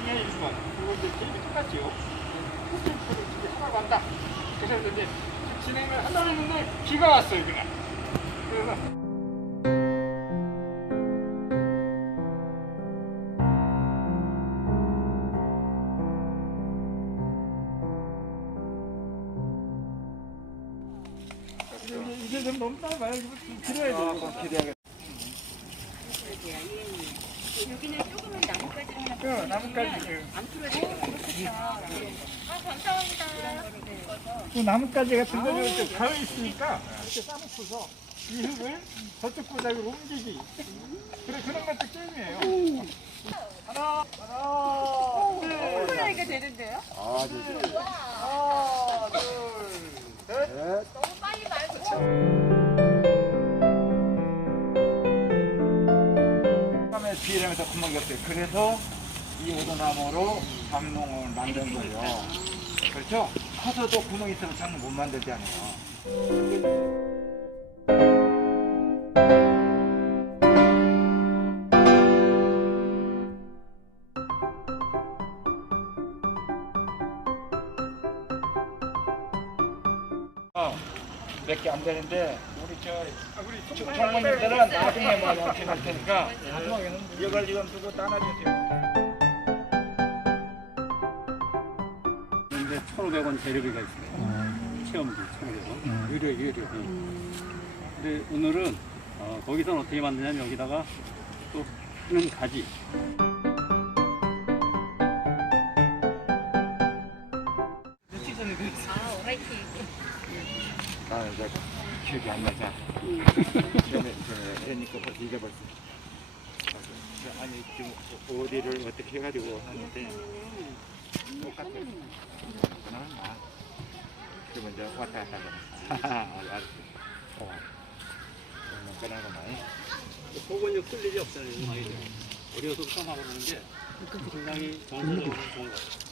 1번. 그리고 이제 개입이 똑같죠. 스티프를 이제 하라고 한다. 그래서 이제 진행을 하려고 했는데 비가 왔어요, 그냥. 그래서 이제 이게 좀 너무 짧아요. 이거 좀 길어야 돼요. 길어야 여기는 조금은 나뭇가지를 하나 돼. 나뭇가지. 그안 풀어지고 아 감사합니다. 그 나뭇가지 같은 거는 이렇게 가여 있으니까 이렇게 싸놓고서 이 흙을 저쪽 고작으로 옮기기. 그래 그런 것도 게임이에요. 하나, 하나, 둘, 풀어야게 되는데요? 하나, 둘, 셋. 너무 빨리 말고. 비례면서 구멍이 없어요. 그래서 이 오도나무로 담농을 만든 거예요. 그렇죠? 커서도 구멍 있으면 장롱 못 만들잖아요. 몇 개 안 되는데 저 총무님들은 나중에 뭐 이렇게 갈 테니까 이걸 지금 두고 따놔주세요. 근데 1,500원 재료비가 있어요. 체험비 1,500원. 유료, 유료. 근데 오늘은 어, 거기서는 어떻게 만드냐면 여기다가 또 하는 가지. 아 오라이티. 아, 이제 기억이 안. 전에 그러니까 벌써 잊어버렸어. 아니 지금 어디를 어떻게 해가지고 하는데 똑같아. 그나마 나. 그러면 이제 왔다 갔다 하잖아. 아, 알았어. 어. 그러면 끝나고 소근육 쓸 일이 없잖아요. 어려서 수상하고 그러는데 상당히 정서적으로 좋은 것 같아요.